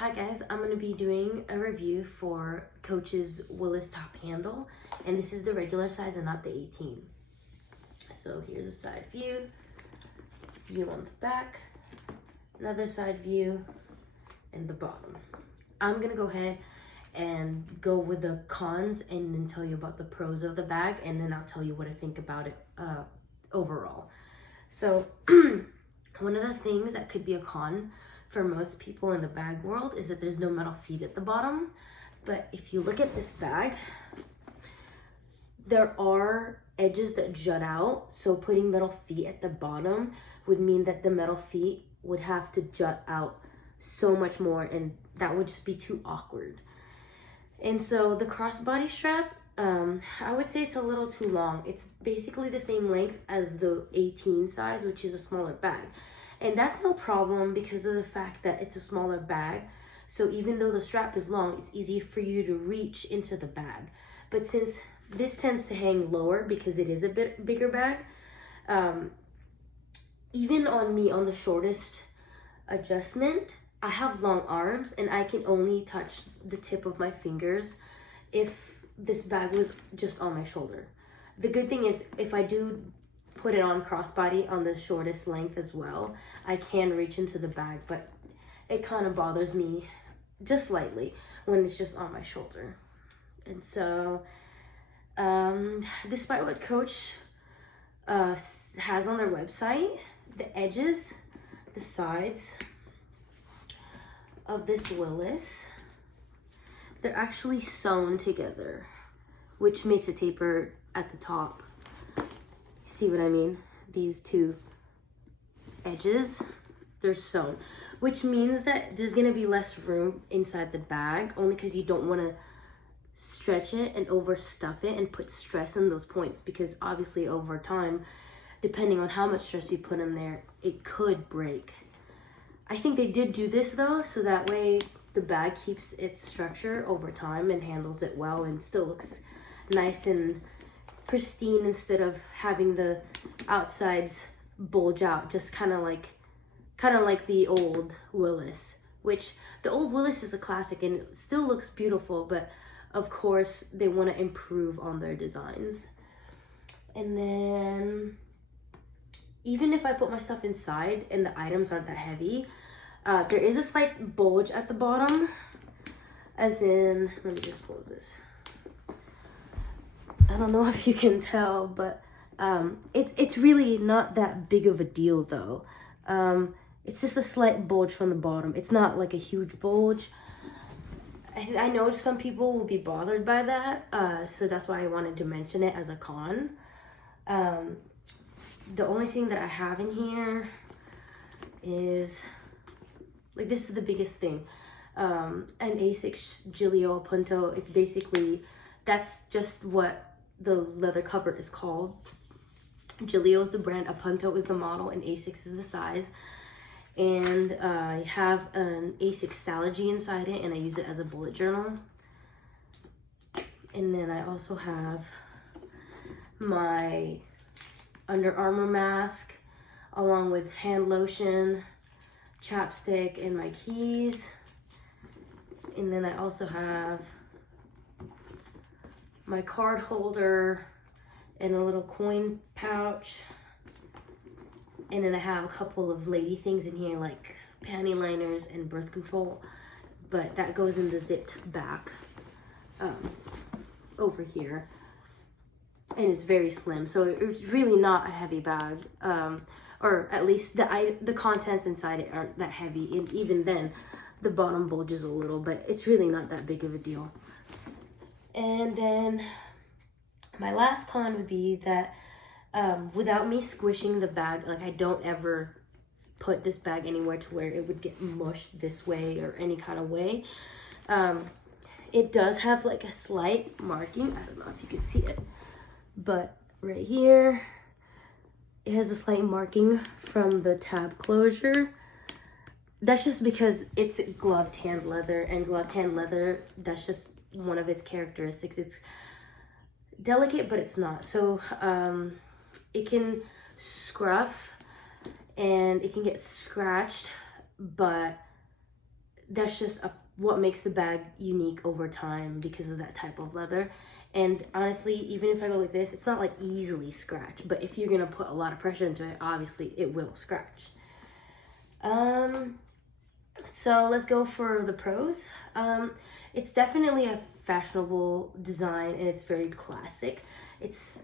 Hi guys, I'm going to be doing a review for Coach's Willis top handle, and this is the regular size and not the 18. So here's a side view on the back, another side view, and the bottom. I'm going to go ahead and go with the cons and then tell you about the pros of the bag, and then I'll tell you what I think about it overall. So one of the things that could be a con for most people in the bag world is that there's no metal feet at the bottom. But if you look at this bag, there are edges that jut out. So putting metal feet at the bottom would mean that the metal feet would have to jut out so much more, and that would just be too awkward. And so the crossbody strap, I would say it's a little too long. It's basically the same length as the 18 size, which is a smaller bag. And that's no problem because of the fact that it's a smaller bag. So even though the strap is long, it's easy for you to reach into the bag. But since this tends to hang lower because it is a bit bigger bag, even on me on the shortest adjustment, I have long arms and I can only touch the tip of my fingers if this bag was just on my shoulder. The good thing is if I do put it on crossbody on the shortest length as well, I can reach into the bag, but it kind of bothers me just slightly when it's just on my shoulder. And so despite what Coach has on their website, the edges, the sides of this Willis, they're actually sewn together, which makes it taper at the top. See what I mean? These two edges, they're sewn, which means that there's gonna be less room inside the bag, only because you don't want to stretch it and overstuff it and put stress in those points, because obviously over time, depending on how much stress you put in there, it could break. I think they did do this though, so that way the bag keeps its structure over time and handles it well and still looks nice and pristine instead of having the outsides bulge out, just kind of like the old Willis, which the old Willis is a classic and it still looks beautiful, but of course they want to improve on their designs. And then even if I put my stuff inside and the items aren't that heavy, there is a slight bulge at the bottom, as in, let me just close this. I don't know if you can tell, but it's really not that big of a deal though. It's just a slight bulge from the bottom. It's not like a huge bulge. I know some people will be bothered by that, so that's why I wanted to mention it as a con. The only thing that I have in here is, like, this is the biggest thing. An A6 Giglio Punto. It's basically, that's just what the leather cover is called. Giglio is the brand, Punto is the model, and A6 is the size. And I have an A6 Stalogy inside it, and I use it as a bullet journal. And then I also have my Under Armour mask, along with hand lotion, chapstick, and my keys. And then I also have my card holder and a little coin pouch. And then I have a couple of lady things in here, like panty liners and birth control, but that goes in the zipped back over here. And it's very slim, so it's really not a heavy bag, or at least the contents inside it aren't that heavy, and even then the bottom bulges a little, but it's really not that big of a deal. And then my last con would be that without me squishing the bag, like, I don't ever put this bag anywhere to where it would get mushed this way or any kind of way. It does have like a slight marking. I don't know if you can see it, but right here, it has a slight marking from the tab closure. That's just because it's gloved hand leather, and gloved hand leather, that's just one of its characteristics. It's delicate, but it's not. So it can scruff and it can get scratched, but that's just what makes the bag unique over time because of that type of leather. And honestly, even if I go like this, it's not like easily scratched, but if you're gonna put a lot of pressure into it, obviously it will scratch. So let's go for the pros. It's definitely a fashionable design and it's very classic. It's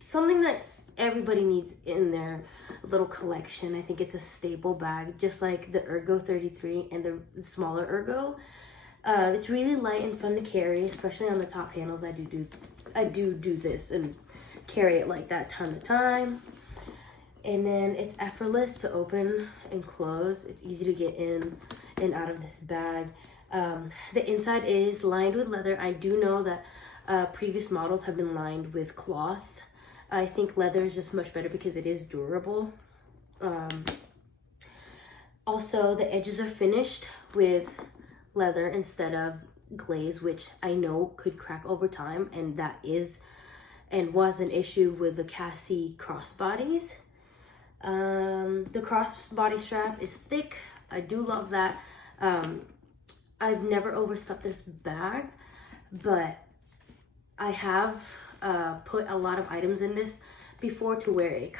something that everybody needs in their little collection. I think it's a staple bag, just like the Ergo 33 and the smaller Ergo. It's really light and fun to carry, especially on the top handles. I do this and carry it like that ton of time. And then it's effortless to open and close. It's easy to get in and out of this bag. The inside is lined with leather. I do know that previous models have been lined with cloth. I think leather is just much better because it is durable. Also, the edges are finished with leather instead of glaze, which I know could crack over time, and that is and was an issue with the Cassie crossbodies. The crossbody strap is thick. I do love that. I've never overstuffed this bag, but I have put a lot of items in this before to where it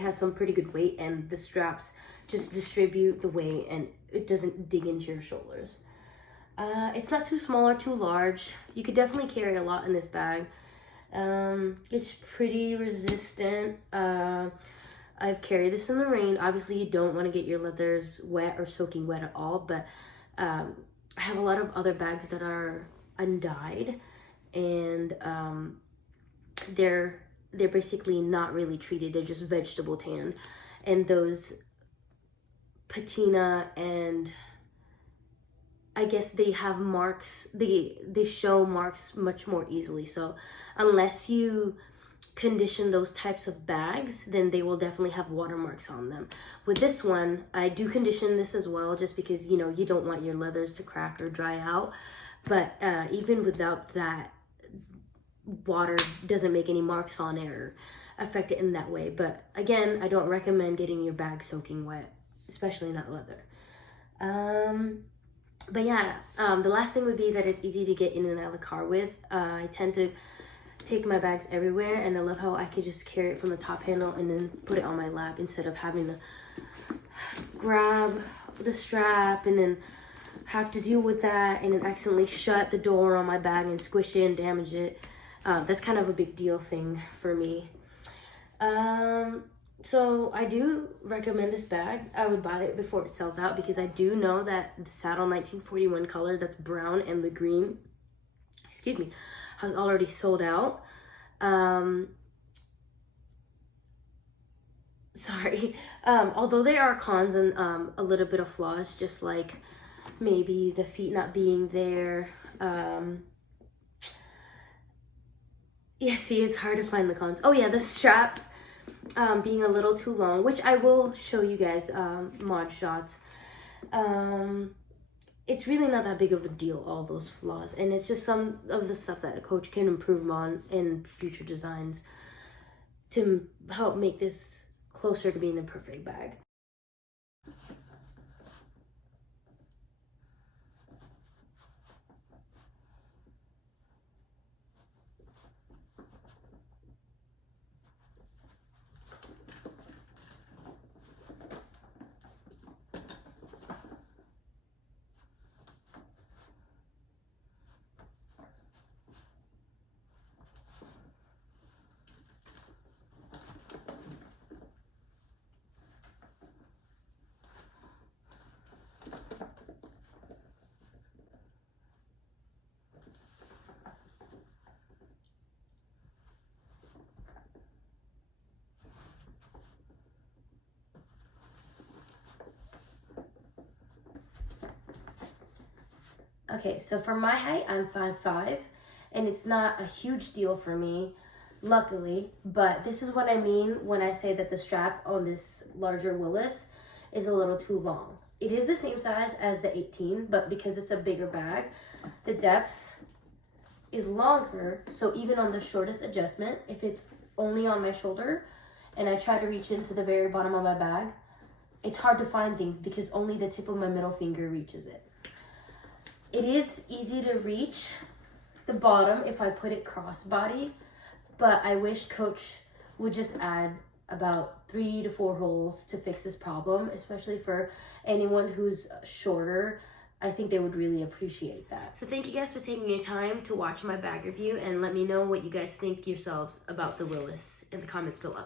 has some pretty good weight, and the straps just distribute the weight and it doesn't dig into your shoulders. It's not too small or too large. You could definitely carry a lot in this bag. It's pretty resistant. I've carried this in the rain. Obviously, you don't want to get your leathers wet or soaking wet at all, but I have a lot of other bags that are undyed, and they're basically not really treated. They're just vegetable tanned, and those patina, and I guess they have marks. They show marks much more easily. So unless you condition those types of bags, then they will definitely have watermarks on them. With this one, I do condition this as well, just because you don't want your leathers to crack or dry out. But even without that, water doesn't make any marks on it or affect it in that way. But again, I don't recommend getting your bag soaking wet, especially not leather. But yeah, the last thing would be that it's easy to get in and out of the car with. I tend to take my bags everywhere, and I love how I could just carry it from the top handle and then put it on my lap instead of having to grab the strap and then have to deal with that and then accidentally shut the door on my bag and squish it and damage it. That's kind of a big deal thing for me. So I do recommend this bag. I would buy it before it sells out because I do know that the saddle 1941 color that's brown and the green, has already sold out. Although there are cons and a little bit of flaws, just like maybe the feet not being there. Yeah, see, it's hard to find the cons. Oh yeah, the straps being a little too long, which I will show you guys mod shots. It's really not that big of a deal, all those flaws, and it's just some of the stuff that a coach can improve on in future designs to help make this closer to being the perfect bag. Okay, so for my height, I'm 5'5", and it's not a huge deal for me, luckily, but this is what I mean when I say that the strap on this larger Willis is a little too long. It is the same size as the 18, but because it's a bigger bag, the depth is longer, so even on the shortest adjustment, if it's only on my shoulder, and I try to reach into the very bottom of my bag, it's hard to find things because only the tip of my middle finger reaches it. It is easy to reach the bottom if I put it crossbody, but I wish Coach would just add about 3 to 4 holes to fix this problem, especially for anyone who's shorter. I think they would really appreciate that. So thank you guys for taking your time to watch my bag review, and let me know what you guys think yourselves about the Willis in the comments below.